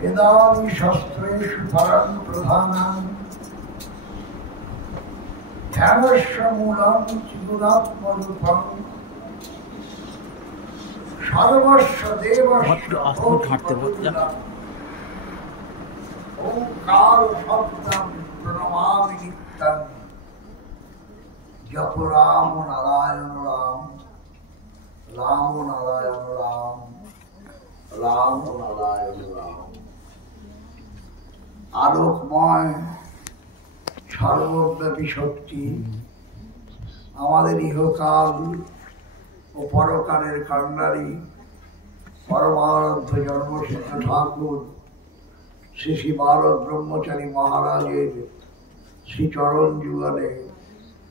वेदानि शास्त्रेषु परं प्रधानं ध्यानस्य मूलं चिदात्मरूपं सर्वस्य देवस्य ओंकार शब्दं प्रणमामि नित्यं जप राम नारायण राम राम नारायण राम राम नारायण राम। आलोकमय सर्वव्यापी शक्ति इहकाल और परकालेर कांडारी परमाराध्य जन्मसिद्ध ठाकुर श्री श्री भारत ब्रह्मचारी महाराजेर श्री चरण जुगले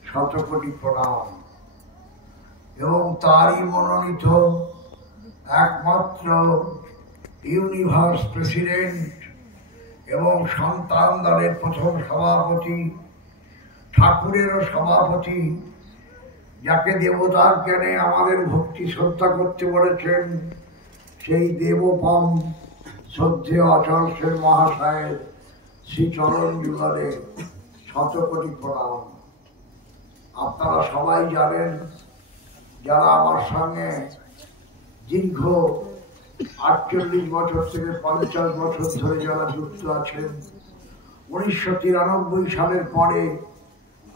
शतकोटी प्रणाम एवं तारी मनोनीत एकमात्र यूनिभार्स प्रेसिडेंट एवं सन्तान दलेर प्रथम सभापति ठाकुरेर सभापति जाके देवतार ज्ञाने आमादेर भक्ति श्रद्धा करते बलेछेन सेई देवपम श्रद्धेय आचार्य महाशय श्री चरण जुगले शतकोटी प्रणाम। आपनारा सबाई जानेन যারা আমার সঙ্গে দীর্ঘ ৪৮ বছর থেকে ৫০ বছর ধরে যারা যুক্ত আছেন, ১৯৯৩ সালের পরে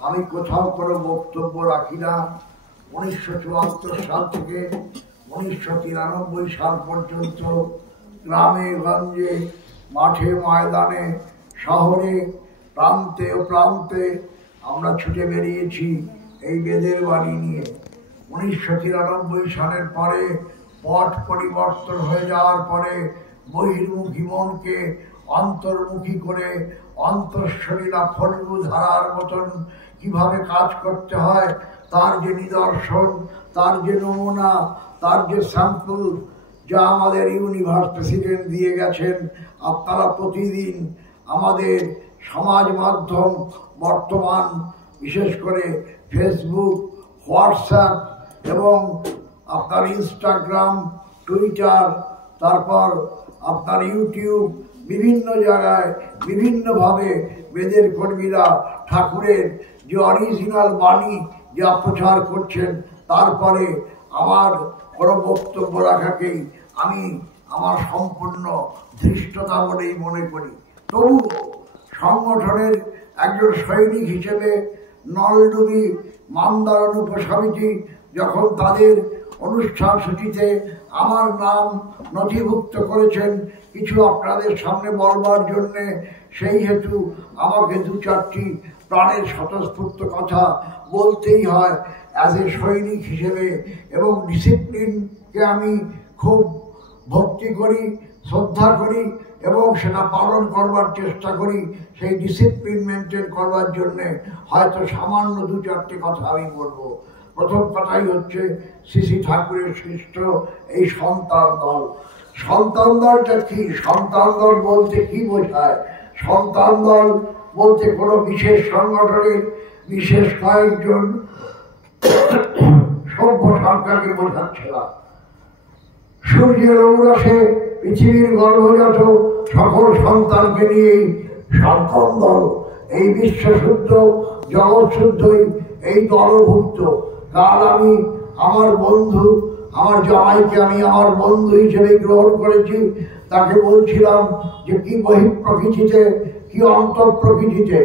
আমি কোথাও কোনো বক্তব্য রাখি না। ১৯৭৪ সাল থেকে ১৯৯৩ সাল পর্যন্ত গ্রামে গঞ্জে মাঠে ময়দানে শহরে প্রান্তে ও প্রান্তে আমরা ছুটে বেরিয়েছি এই বেদের বাণী নিয়ে। ১৯৯৩ সালের পরে পট পরিবর্তন হয়ে যাওয়ার পরে বহির্মুখী মনকে অন্তর্মুখী করে অন্তঃশরীরা ফল্গু ধারার মতন কিভাবে কাজ করতে হয় তার যে নিদর্শন, তার যে নমুনা, তার যে স্যাম্পল যা আমাদের ইউনিভার্স প্রেসিডেন্ট দিয়ে গেছেন, আপনারা প্রতিদিন আমাদের সমাজ মাধ্যম বর্তমান বিশেষ করে ফেসবুক, হোয়াটসঅ্যাপ এবং আপনার ইনস্টাগ্রাম, টুইটার, তারপর আপনার ইউটিউব, বিভিন্ন জায়গায় বিভিন্নভাবে বেদের কর্মীরা ঠাকুরের যে অরিজিনাল বাণী যা প্রচার করছেন, তারপরে আমার কোনো বক্তব্য রাখাকেই আমি আমার সম্পূর্ণ ধৃষ্টতা বলেই মনে করি। তবু সংগঠনের একজন সৈনিক হিসেবে নলডুবি মান্দারণ উপসমিতি যখন তাদের অনুষ্ঠান সূচিতে আমার নাম নথিভুক্ত করেছেন কিছু আপনাদের সামনে বলবার জন্যে, সেই হেতু আমাকে দু চারটি প্রাণের স্বতঃস্ফূর্ত কথা বলতেই হয় অ্যাজ এ সৈনিক হিসেবে। এবং ডিসিপ্লিনকে আমি খুব ভক্তি করি, শ্রদ্ধা করি এবং সেটা পালন করবার চেষ্টা করি। সেই ডিসিপ্লিন মেনটেন করবার জন্যে হয়তো সামান্য দু চারটে কথা আমি বলবো। প্রথম কথাই হচ্ছে শ্রী শ্রী ঠাকুরের সৃষ্ট এই সন্তান দল। সন্তান দলটা কি? সন্তান দল বলতে কি বোঝায়? সন্তান দল বলতে কোনো বিশেষ সংগঠনের বিশেষ কয়েকজন সভ্য সরকারকে বোঝাচ্ছে না। সূর্যের ঔরসে পৃথিবীর গর্ভজাত সকল সন্তানকে নিয়েই সন্তান দল। এই বিশ্ব শুদ্ধ জগৎ শুদ্ধই এই দলভুক্ত। কাল আমি আমার বন্ধু, আমার জামাইকে আমি আমার বন্ধু হিসেবে গ্রহণ করেছি। তাকে বলছিলাম যে কি বহিঃপ্রকৃতিতে কি অন্তঃপ্রকৃতিতে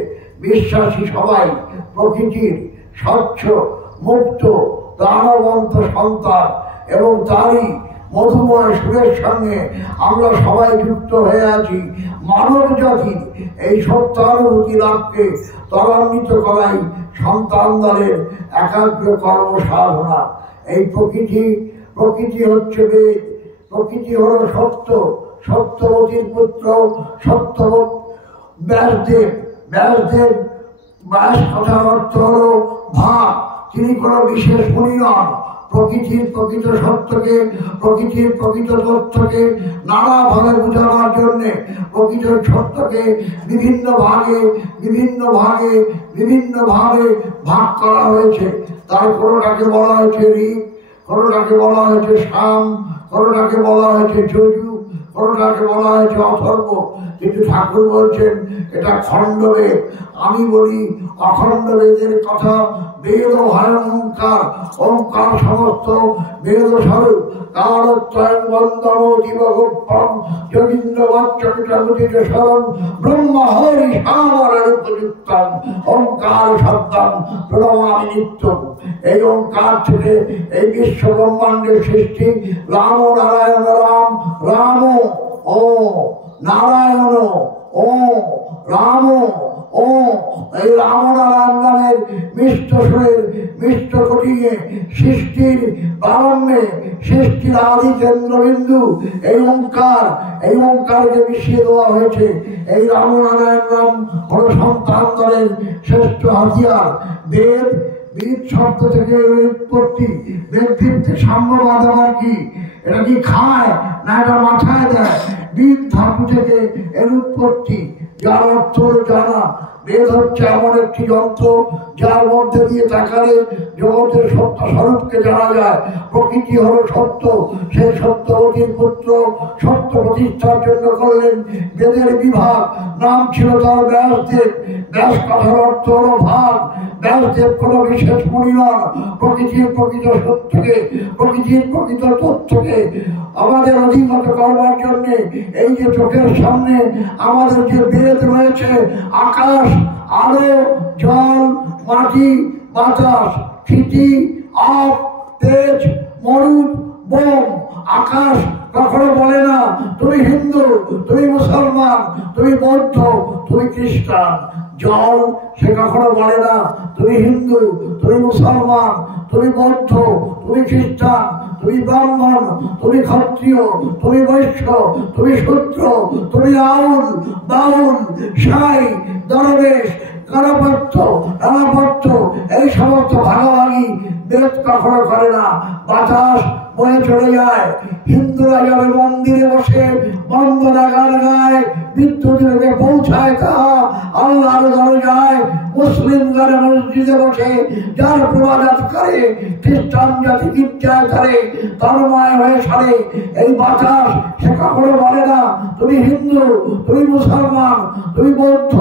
বিশ্বাসী সবাই প্রকৃতির স্বচ্ছ মুক্ত প্রাণবন্ত সন্তান এবং তারই মধুময় সুরের সঙ্গে আমরা সবাই যুক্ত হয়ে আছি। মানব জাতির এই সত্যানুভূতি লাভকে ত্বরান্বিত করাই সন্তান দলের একাগ্র কর্মসাধনা। এই প্রকৃতি হচ্ছে বেদ, প্রকৃতি হলো সত্য, সত্যবতীর পুত্র সত্যবত ব্যাসদেব। ব্যাস কথার অর্থ হলো ভাব। তিনি কোনো বিশেষ মুনি নন। প্রকৃতির প্রকৃত সত্যকে, প্রকৃতির প্রকৃত তথ্যকে নানাভাবে বোঝানোর জন্যে প্রকৃত সত্যকে বিভিন্ন ভাগে ভাগ করা হয়েছে। তার কোনোটাকে বলা হয়েছে ঋক, কোনোটাকে বলা হয়েছে সাম, কোনোটাকে বলা হয়েছে যজু, কোনটাকে বলা হয়েছে অথর্ব, কিন্তু ঠাকুর বলছেন এটা খণ্ডবেদ। আমি বলি অখণ্ড বেদের কথা। বেদ হয় ওঙ্কার, ওঙ্কার সমস্ত বেদ স্বরূপ। কারত্বয়ং বন্দম জীবগোপ্যম যোগীন্দ্র বাচ্চকিটাগতিত শরণ ব্রহ্ম হরি সামরের উপযুক্তম ওঙ্কার শব্দম প্রণমামি নিত্যম। এই ওঙ্কার থেকে এই বিশ্ব ব্রহ্মাণ্ডের সৃষ্টি। রাম নারায়ণ রাম, রাম ও নারায়ণ ও রাম ও এই রাম নারায়ণ নামের মিষ্ট সুরের মিষ্ট কটিয়ে সৃষ্টির প্রারম্ভে সৃষ্টির আদি কেন্দ্রবিন্দু এই ওঙ্কার, এই ওঙ্কারকে মিশিয়ে দেওয়া হয়েছে। এই রাম নারায়ণ নাম হল সন্তানদের শ্রেষ্ঠ হাতিয়ার। বেদ, বীজ শব্দ থেকে উৎপত্তি। ব্যক্তিত্বে সাম্যবাদ আমার কি? এটা কি খায় না এটা মাথায় দেয়? বীজ ধাতু থেকে এর উৎপত্তি, যার অর্থ জানা। বেদ হচ্ছে এমন একটি যন্ত্র যার মধ্যে দিয়ে তাকালে জগতের সত্য স্বরূপকে জানা যায়। প্রকৃতি হলো সত্য, সেই সত্যবতীর পুত্র সত্য প্রতিষ্ঠার জন্য করলেন বেদের বিভাগ। নাম ছিল তার ব্যাসদেব। ব্যাস কথার অর্থ হলো ভাগ। ব্যাসদেব কোনো বিশেষ মুনি নন। প্রকৃতির প্রকৃত সত্যকে, প্রকৃতির প্রকৃত তথ্যকে আমাদের অধিগত করবার জন্য এই যে চোখের সামনে আমাদের যে বেদ রয়েছে, আকাশ, আলো, জল, মাটি, বাতাস, ক্ষিতি, আপ, তেজ, মরুদ, বোম। আকাশ কখনো বলে না তুমি হিন্দু, তুমি মুসলমান, তুমি বৌদ্ধ, তুমি খ্রিস্টান। জল সে কখনো বলে না তুমি হিন্দু, তুমি মুসলমান, তুমি বৌদ্ধ, তুমি খ্রিস্টান, তুমি ব্রাহ্মণ, তুমি ক্ষত্রিয়, তুমি বৈশ্য, তুমি শূদ্র, তুমি আউল, বাউল, সাই, দরবেশ, গণপত্য, রানাপত্য, এই সমস্ত ভাগাভাগি বেদ কখনো করে না। বাতাস বয়ে চলে যায়। হিন্দুরা যাবে মন্দিরে বসে বন্দনা গান গায়, বিদ্যুৎকে পৌঁছায় তাহা আল্লাহর দরজায়। মুসলিম গানে মসজিদে বসে যার প্রবাদাত করে, খ্রিস্টান জাতি গির্জায় করে, তন্ময় হয়ে সারে। এই বাতাস সে কখনো বলে না তুমি হিন্দু, তুমি মুসলমান, তুমি বৌদ্ধ,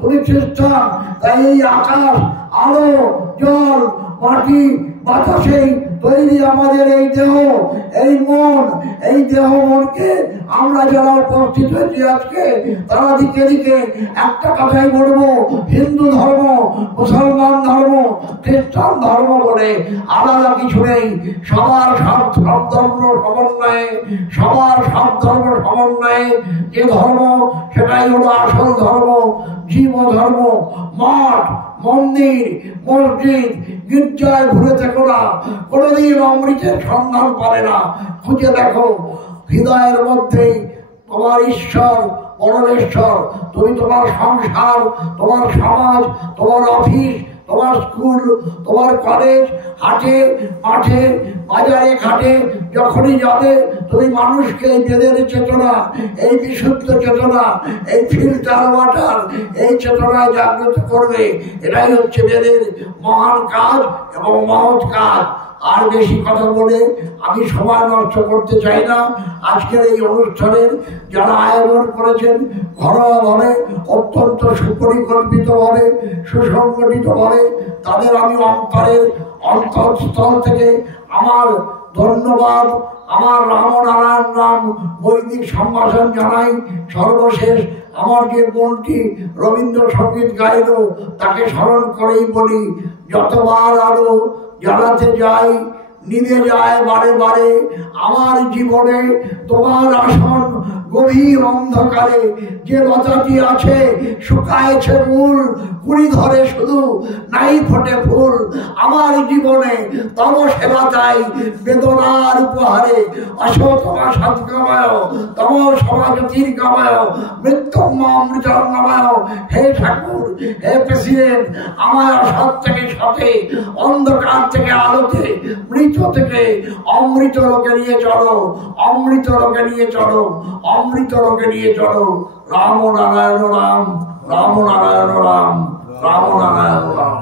তুমি খ্রিস্টান। তাই এই আকাশ, আলো, জল, মাটি, বাতাসেই তৈরি আমাদের এই দেহ, এই মন। এই দেহ মনকে আমরা যারা উপস্থিত হয়েছি আজকে, তারা দিকে দিকে একটা কথাই বলবো, হিন্দু ধর্ম, মুসলমান ধর্ম, খ্রিস্টান ধর্ম বলে আলাদা কিছু নেই। সবার সব ধর্ম সমন্বয়ে, সবার সব ধর্ম সমন্বয়ে যে ধর্ম, সেটাই হলো আসল ধর্ম, জীব ধর্ম। মঠ, মন্দির, মসজিদ, গির্জায় ঘুরে থেকো না, কোনদিন অমৃতের সন্ধান পাবে না। খুঁজে দেখো হৃদয়ের মধ্যেই তোমার ঈশ্বর, পরমেশ্বর। তুমি তোমার সংসার, তোমার সমাজ, তোমার অফিস, তোমার স্কুল, তোমার কলেজ, হাটে, মাঠে, বাজারে, ঘাটে যখনই যাবে, তুমি মানুষকে এই বেদের চেতনা, এই বিশুদ্ধ চেতনা, এই ফিল্টার ওয়াটার, এই চেতনায় জাগ্রত করবে। এটাই হচ্ছে বেদের মহান কাজ এবং মহৎ কাজ। আর বেশি কথা বলে আমি সময় নষ্ট করতে চাই না। আজকের এই অনুষ্ঠানের যারা আয়োজন করেছেন ঘরোয়াভাবে, অত্যন্ত সুপরিকল্পিতভাবে, সুসংগঠিতভাবে, তাদের আমি অন্তরের অন্তঃস্থল থেকে আমার ধন্যবাদ, আমার রাম নারায়ণ নাম বৈদিক সম্ভাষণ জানাই। সর্বশেষ আমার যে বোনটি রবীন্দ্রসঙ্গীত গাইল, তাকে স্মরণ করেই বলি, যতবার আরো জ্বালাতে যাই নিভে যায় বারে বারে, আমার জীবনে তোমার আসন গভীর অন্ধকারে। যে লতাটি আছে শুকায়েছে মূল, কুড়ি ধরে শুধু নাই ফোটে ফুল। আমার জীবনে তব সেবা চাই বেদনার উপহারে। আসো তোমা সৎকামায়, তম সমাজতির কামায়, মৃত্যুম অমৃতঙ্গমায়। হে ঠাকুর, হে প্রেসিডেন্ট, আমায় অসৎ থেকে সতে, অন্ধকার থেকে আলোতে, মৃত থেকে অমৃত লোকে নিয়ে চলো, অমৃত লোকে নিয়ে চলো, অমৃত লোকে নিয়ে চলো। রাম নারায়ণ রাম, রাম নারায়ণ রাম, রাম নারায়ণ রাম।